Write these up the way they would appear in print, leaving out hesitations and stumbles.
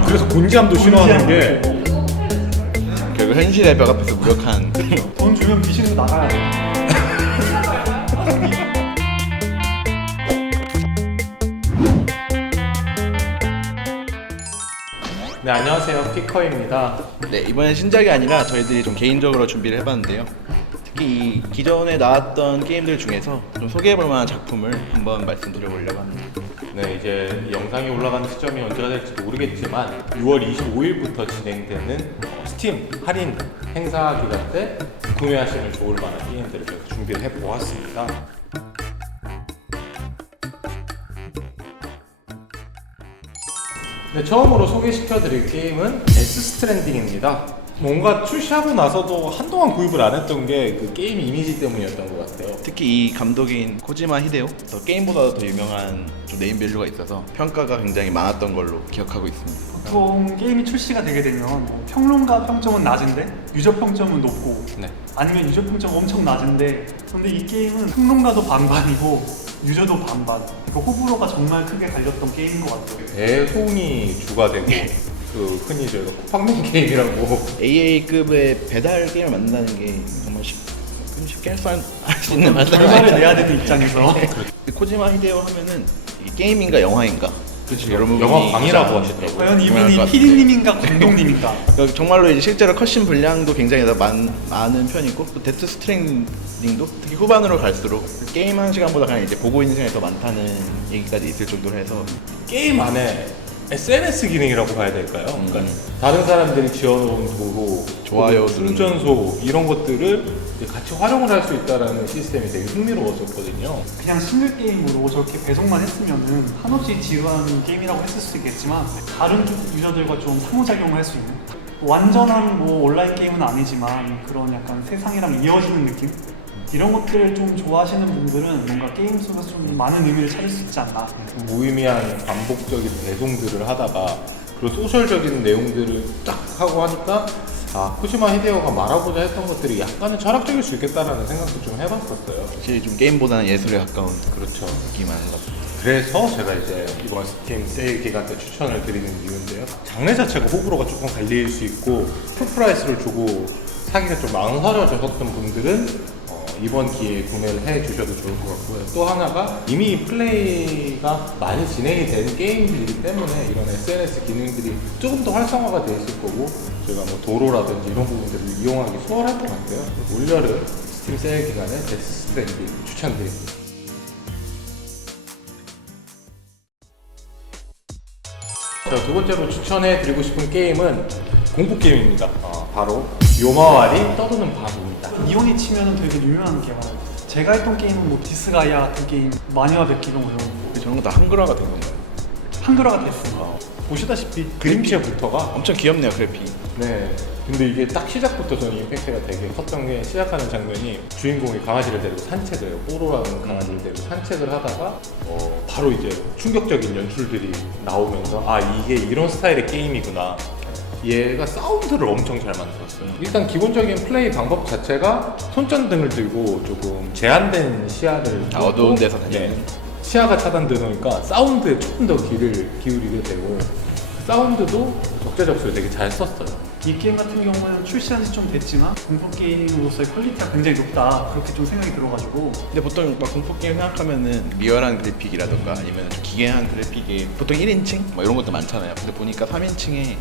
그래서 곤지암도 싫어하는 게 결국 현실의 벽 앞에서 무력한. 돈 주면 귀신도 나가야 돼. 네, 안녕하세요, 피커입니다. 네, 이번엔 신작이 아니라 저희들이 좀 개인적으로 준비를 해봤는데요. 특히 이 기존에 나왔던 게임들 중에서 좀 소개해볼 만한 작품을 한번 말씀드려보려고 합니다. 네, 이제 이 영상이 올라가는 시점이 언제가 될지 모르겠지만 6월 25일부터 진행되는 스팀 할인 행사 기간 때 구매하시면 좋을 만한 게임들을 저희가 준비를 해보았습니다. 네, 처음으로 소개시켜드릴 게임은 데스 스트랜딩입니다. 뭔가 출시하고 나서도 한동안 구입을 안 했던 게 그 게임 이미지 때문이었던 것 같아요. 특히 이 감독인 코지마 히데오, 더 게임보다도 더 유명한 좀 네임밸류가 있어서 평가가 굉장히 많았던 걸로 기억하고 있습니다. 보통 게임이 출시가 되게 되면 뭐 평론가 평점은 낮은데 유저 평점은 높고 네. 아니면 유저 평점 엄청 낮은데 근데 이 게임은 평론가도 반반이고 유저도 반반. 그러니까 호불호가 정말 크게 갈렸던 게임인 것 같아요. 대홍이 주가 되고 그 흔히 저희가 쿠팡맨 게임이라고 AA급의 배달 게임을 만든다는 게 정말 쉽게 할 수 있는 결과를 말씀이 내야 되는 입장에서 코지마 히데오 하면은 이 게임인가 영화인가? 그렇죠. 여러 부분이 영화광이라고 진짜 하시더라고요. 과연 유명할 것 이분이 같은데. PD님인가 감독님인가. 그러니까 정말로 이제 실제로 컷신 분량도 굉장히 더 많은 편이고 또 데스 스트랜딩도 특히 후반으로 갈수록 게임 한 시간보다 그냥 이제 보고 있는 시간이 더 많다는 얘기까지 있을 정도로 해서 게임 안에 SNS 기능이라고 봐야 될까요? 그러니까 다른 사람들이 지어놓은 도로, 좋아요 혹은 충전소 이런 것들을 이제 같이 활용을 할 수 있다는 시스템이 되게 흥미로웠었거든요. 그냥 싱글 게임으로 저렇게 배송만 했으면은 한없이 지루한 게임이라고 했을 수도 있겠지만 다른 쪽 유저들과 좀 상호작용을 할 수 있는 완전한 뭐 온라인 게임은 아니지만 그런 약간 세상이랑 이어지는 느낌? 이런 것들을 좀 좋아하시는 분들은 뭔가 게임 속에서 좀 많은 의미를 찾을 수 있지 않나. 무의미한 반복적인 배송들을 하다가 그리고 소셜적인 내용들을 딱 하고 하니까 코지마 히데오가 말하고자 했던 것들이 약간은 철학적일 수 있겠다라는 생각도 좀 해봤었어요. 확실히 좀 게임보다는 예술에 가까운 그렇죠. 느낌이 나는 것 같아요. 그래서 제가 이제 이번 스팀 세일 기간 때 추천을 드리는 이유인데요. 장르 자체가 호불호가 조금 갈릴 수 있고 풀프라이스를 주고 사기가 좀 망설여졌던 분들은 이번 기회에 구매를 해 주셔도 좋을 것 같고요. 또 하나가 이미 플레이가 많이 진행이 된 게임들이기 때문에 이런 SNS 기능들이 조금 더 활성화가 돼 있을 거고 저희가 뭐 도로라든지 이런 부분들을 이용하기 수월할 것 같아요. 올여름 스팀 세일 기간에 데스 스트랜딩 추천드립니다. 자, 두 번째로 추천해드리고 싶은 게임은 공포 게임입니다. 바로 요마와리 떠도는 바보입니다. 이온이 치면은 되게 유명한 게임. 제가 했던 게임은 뭐 디스가이아 같은 게임, 마녀와 백기동 이런 거. 저런 거 다 한글화가 된 건가요? 한글화가 됐어. 보시다시피 그림체부터가 엄청 귀엽네요, 그래픽. 네. 근데 이게 딱 시작부터 저는 임팩트가 되게 컸던 게 시작하는 장면이 주인공이 강아지를 데리고 산책을 해요. 뽀로라는 강아지를 데리고 산책을 하다가 바로 이제 충격적인 연출들이 나오면서 이게 이런 스타일의 게임이구나. 얘가 사운드를 엄청 잘 만들었어요. 일단 기본적인 플레이 방법 자체가 손전등을 들고 조금 제한된 시야를 어두운 데서 네. 다니는. 시야가 차단되니까 사운드에 조금 더 귀를 기울이게 되고 사운드도 적재적소에 되게 잘 썼어요. 이 게임 같은 경우는 출시한 지 좀 됐지만 공포 게임으로서의 퀄리티가 굉장히 높다 그렇게 좀 생각이 들어가지고. 근데 보통 막 공포 게임 생각하면은 리얼한 그래픽이라던가 아니면 좀 기괴한 그래픽이 보통 1인칭 막 이런 것도 많잖아요. 근데 보니까 3인칭에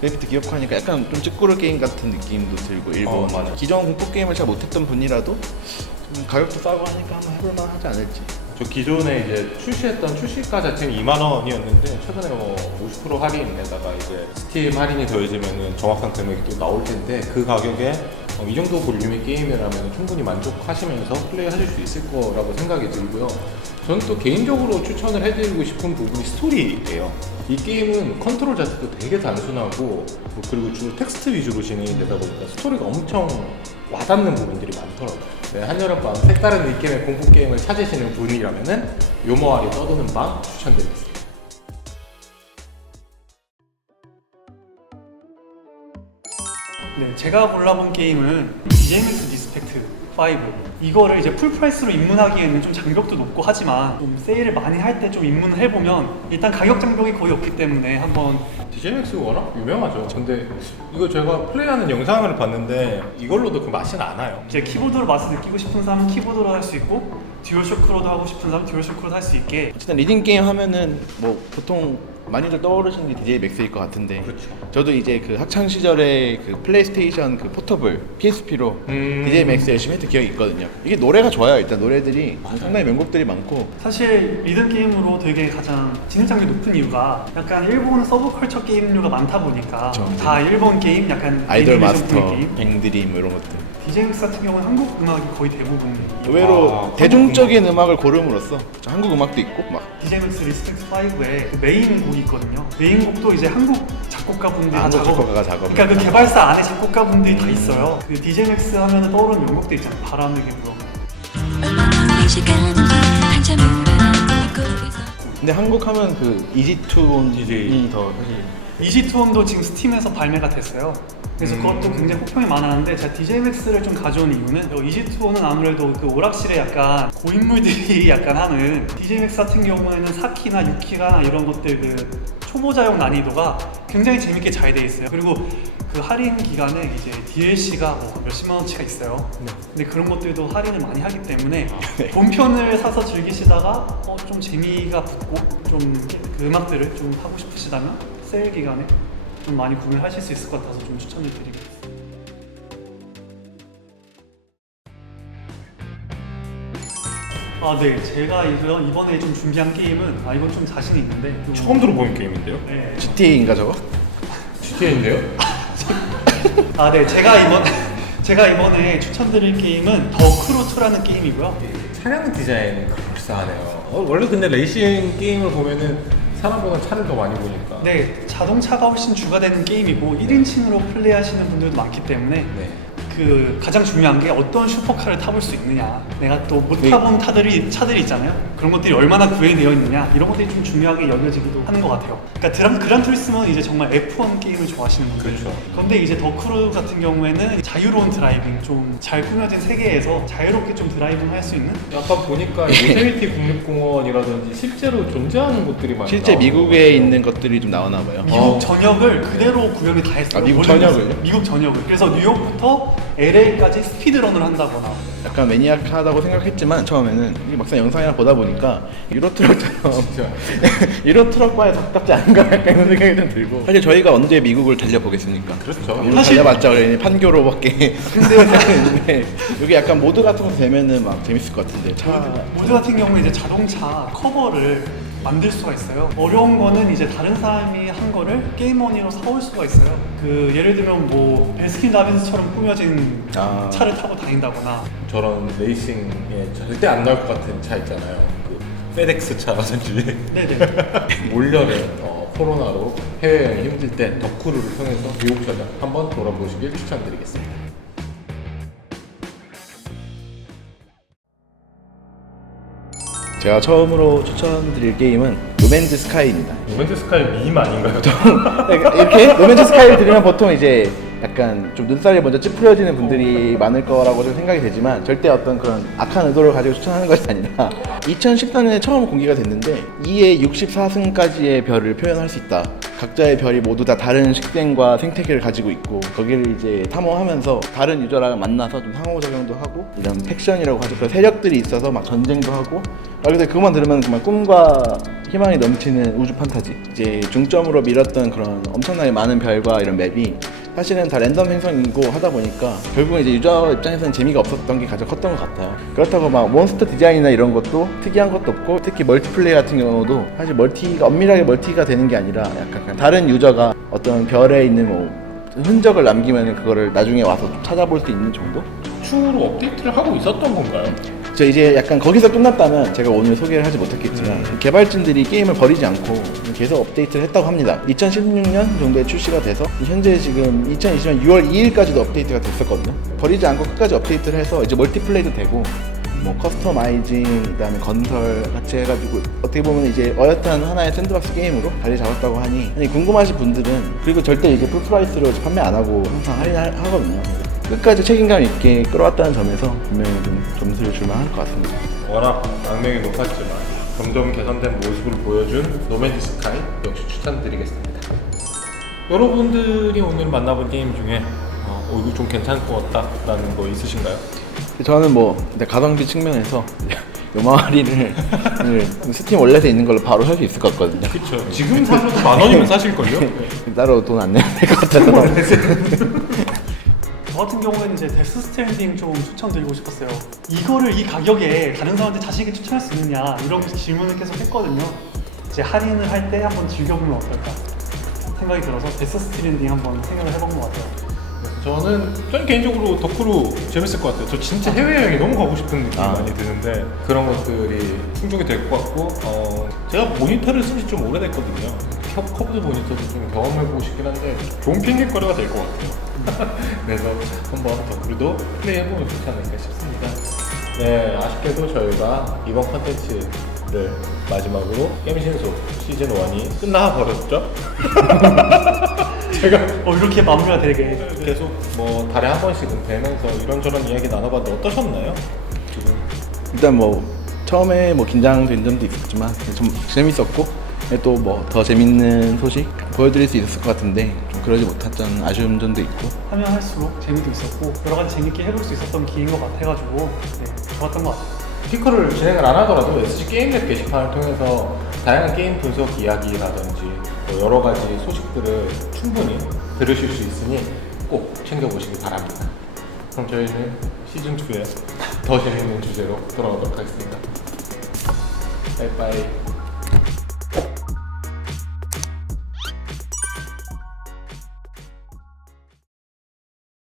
그래픽도 귀엽고 하니까 약간 좀 찌꾸루 게임 같은 느낌도 들고 일본 맞아요. 기존 공포 게임을 잘 못했던 분이라도 좀 가격도 싸고 하니까 한번 해볼만 하지 않을지. 저 기존에 이제 출시했던 출시가 자체는 2만 원이었는데 최근에 50% 할인에다가 이제 스팀 할인이 더해지면은 정확한 금액이 또 나올 텐데 그 가격에 이 정도 볼륨의 게임이라면 충분히 만족하시면서 플레이하실 수 있을 거라고 생각이 들고요. 저는 또 개인적으로 추천을 해드리고 싶은 부분이 스토리예요. 이 게임은 컨트롤 자체도 되게 단순하고 그리고 주로 텍스트 위주로 진행이 되다 보니까 스토리가 엄청 와닿는 부분들이 많더라고요. 네, 한여름밤 색다른 느낌의 공포 게임을 찾으시는 분이라면은 요모아리 떠도는 밤 추천드리겠습니다. 네, 제가 골라본 게임은 BGMX 디스펙트 이거를 이제 풀 프라이스로 입문하기에는 좀 장벽도 높고 하지만 좀 세일을 많이 할 때 좀 입문을 해보면 일단 가격 장벽이 거의 없기 때문에 한번 DJMAX가 워낙 유명하죠. 근데 이거 제가 플레이하는 영상을 봤는데 이걸로도 그 맛이 나나요? 이제 키보드로 맛을 느끼고 싶은 사람은 키보드로 할 수 있고 듀얼쇼크로도 하고 싶은 사람은 듀얼쇼크로도 할 수 있게 어쨌든 리딩 게임 하면은 뭐 보통 많이들 떠오르시는 게 DJ 맥스일 것 같은데 그렇죠. 저도 이제 그 학창 시절에 그 플레이스테이션 그 포터블 PSP로 DJ 맥스 열심히 했던 기억이 있거든요. 이게 노래가 좋아요. 일단 노래들이 상당히 명곡들이 많고 사실 리듬 게임으로 되게 가장 진입장벽이 높은 이유가 약간 일본 서브컬처 게임류가 많다 보니까 그쵸. 다 일본 게임 약간 아이돌 애니메이션 마스터, 게임 뱅드림 뭐 이런 것들. DJMX 같은 경우는 한국 음악이 거의 대부분 의외로 아, 대중적인 음악을 고름으로써 한국 음악도 있고 막 DJMX 리스펙트 5에 그 메인 곡이 있거든요. 메인 곡도 이제 한국 작곡가분들이 한국 작곡가가 작업. 그러니까 그 개발사 안에 작곡가분들이 다 있어요. 그 DJMX 하면은 떠오르는 명곡도 있잖아요. 바람에게 불어. 얼마나 시간이 한참을 바라보고 있어. 근데 한국 하면 그 이지투온이 DJ. 더 사실 이지투온도 지금 스팀에서 발매가 됐어요. 그래서 그것도 굉장히 호평이 많았는데 제가 DJMX를 좀 가져온 이유는 이지투온은 아무래도 그 오락실에 약간 고인물들이 약간 하는 DJMX 같은 경우에는 4키나 6키나 이런 것들 그 초보자용 난이도가 굉장히 재밌게 잘 돼 있어요. 그리고 그 할인 기간에 이제 DLC가 뭐 몇십만 원치가 있어요. 근데 그런 것들도 할인을 많이 하기 때문에 본편을 사서 즐기시다가 좀 재미가 붙고 좀 그 음악들을 좀 하고 싶으시다면 세일 기간에 좀 많이 구매하실 수 있을 것 같아서 좀 추천을 드립니다. 네, 제가 이번에 좀 준비한 게임은 이건 좀 자신이 있는데 좀 처음 들어보는 게임인데요? 네. GTA인가 저거? GTA인데요? 네, 제가 이번에 추천드릴 게임은 더 크루2라는 게임이고요. 차량 디자인이 그럴싸하네요. 원래 근데 레이싱 게임을 보면은 사람보다 차를 더 많이 보니까. 네, 자동차가 훨씬 주가 되는 게임이고 1인칭으로 플레이하시는 분들도 많기 때문에 네. 그 가장 중요한 게 어떤 슈퍼카를 타볼 수 있느냐, 내가 또 못 네. 타본 차들이 있잖아요. 그런 것들이 얼마나 구현되어 있느냐, 이런 것들이 좀 중요하게 여겨지기도 하는 것 같아요. 그러니까 그란투리스모는 이제 정말 F1 게임을 좋아하시는 분들. 그렇죠. 그런데 이제 더 크루 같은 경우에는 자유로운 드라이빙, 좀 잘 꾸며진 세계에서 자유롭게 좀 드라이빙 할 수 있는. 아까 보니까 요세미티 국립공원이라든지 실제로 존재하는 곳들이 많이 실제 나오는 미국에 것 같아요. 있는 것들이 좀 나오나 봐요. 미국 전역을 그대로 구현을 다 했어요. 미국 모든 전역을요? 것을. 미국 전역을. 그래서 뉴욕부터 LA까지 스피드런을 한다거나. 약간 매니악하다고 생각했지만 처음에는 이게 막상 영상이나 보다 보니까 유로트럭처럼 진짜. 유로트럭과에 가깝지 않은가 약간 이런 생각이 좀 들고 사실 저희가 언제 미국을 달려보겠습니까? 그렇죠. 물론 사실- 달려봤자 그냥 판교로밖에 근데 여기 약간 모드 같은 거 되면은 막 재밌을 것 같은데 모드 같은 경우에 이제 자동차 커버를 만들 수가 있어요. 어려운 거는 이제 다른 사람이 한 거를 게임머니로 사올 수가 있어요. 그 예를 들면 뭐 베스킨라빈스처럼 꾸며진 아. 차를 타고 다닌다거나. 저런 레이싱에 절대 안 나올 것 같은 차 있잖아요. 그 페덱스 차라든지 네네. 올여름 코로나로 해외여행 힘들 때 덕크루를 통해서 미국 전역 한번 돌아보시길 추천드리겠습니다. 제가 처음으로 추천드릴 게임은 노맨즈 스카이입니다. 노맨즈 스카이 밈 아닌가요? 이렇게 노맨즈 스카이를 들으면 보통 이제 약간 좀 눈살이 먼저 찌푸려지는 분들이 많을 거라고 좀 생각이 되지만 절대 어떤 그런 악한 의도를 가지고 추천하는 것이 아니라 2014년에 처음 공개가 됐는데 2의 64승까지의 별을 표현할 수 있다. 각자의 별이 모두 다 다른 식생과 생태계를 가지고 있고 거기를 이제 탐험하면서 다른 유저랑 만나서 좀 상호작용도 하고 이런 팩션이라고 하죠. 그 세력들이 있어서 막 전쟁도 하고 근데 그것만 들으면 정말 꿈과 희망이 넘치는 우주 판타지 이제 중점으로 밀었던 그런 엄청나게 많은 별과 이런 맵이 사실은 다 랜덤 생성이고 하다 보니까 결국은 이제 유저 입장에서는 재미가 없었던 게 가장 컸던 것 같아요. 그렇다고 막 몬스터 디자인이나 이런 것도 특이한 것도 없고 특히 멀티플레이 같은 경우도 사실 멀티가 엄밀하게 멀티가 되는 게 아니라 약간 그냥 다른 유저가 어떤 별에 있는 뭐 흔적을 남기면 그거를 나중에 와서 찾아볼 수 있는 정도? 추후로 업데이트를 하고 있었던 건가요? 저 이제 약간 거기서 끝났다면 제가 오늘 소개를 하지 못했겠지만 개발진들이 게임을 버리지 않고 계속 업데이트를 했다고 합니다. 2016년 정도에 출시가 돼서 현재 지금 2020년 6월 2일까지도 업데이트가 됐었거든요. 버리지 않고 끝까지 업데이트를 해서 이제 멀티플레이도 되고 뭐 커스터마이징 그다음에 건설 같이 해가지고 어떻게 보면 이제 어엿한 하나의 샌드박스 게임으로 자리 잡았다고 하니 궁금하신 분들은 그리고 절대 이게 풀프라이스로 판매 안 하고 항상 할인하거든요. 끝까지 책임감 있게 끌어왔다는 점에서 분명히 좀 점수를 줄 만할 것 같습니다. 워낙 악명이 높았지만 점점 개선된 모습을 보여준 노맨즈 스카이 역시 추천드리겠습니다. 여러분들이 오늘 만나본 게임 중에 이거 좀 괜찮을 것 같다라는 거 있으신가요? 저는 뭐 가성비 측면에서 요마 할인을 스팀 원래서 있는 걸로 바로 살 수 있을 것 같거든요. 그렇죠. 지금 사셔도 10,000원이면 사실걸요? 따로 돈 안 내야 될 것 같아서. 저 같은 경우에는 이제 데스 스트랜딩 좀 추천드리고 싶었어요. 이거를 이 가격에 다른 사람한테 자신 있게 추천할 수 있느냐 이런 질문을 계속 했거든요. 이제 할인을 할 때 한번 즐겨보면 어떨까 생각이 들어서 데스 스트랜딩 한번 생각을 해본 것 같아요. 저는 개인적으로 덕후로 재밌을 것 같아요. 저 진짜 해외여행이 너무 가고 싶은 느낌이 많이 드는데 그런 것들이 충족이 될 것 같고 제가 모니터를 쓴 지 좀 오래됐거든요. 커브드 모니터도 좀 경험해보고 싶긴 한데 좋은 핑계거리가 될 것 같아요. 그래서 한번 덕후로도 플레이해보면 좋지 않을까 싶습니다. 네, 아쉽게도 저희가 이번 컨텐츠를 마지막으로 게임신속 시즌1이 끝나버렸죠? 제가 이렇게 마무리가 되게 계속 뭐 달에 한 번씩은 뵈면서 이런저런 이야기 나눠봤는데 어떠셨나요? 지금 일단 뭐 처음에 뭐 긴장된 점도 있었지만 좀 재밌었고 또 뭐 더 재밌는 소식 보여드릴 수 있었을 것 같은데 좀 그러지 못했던 아쉬운 점도 있고 하면 할수록 재미도 있었고 여러 가지 재밌게 해볼 수 있었던 기회인 것 같아가지고 좋았던 것 같아요. 피커를 진행을 안 하더라도 SG 게임랩 게시판을 통해서 다양한 게임 분석 이야기라든지 뭐 여러 가지 소식들을 충분히 들으실 수 있으니 꼭 챙겨보시기 바랍니다. 그럼 저희는 시즌2에 더 재밌는 주제로 돌아오도록 하겠습니다. 바이바이.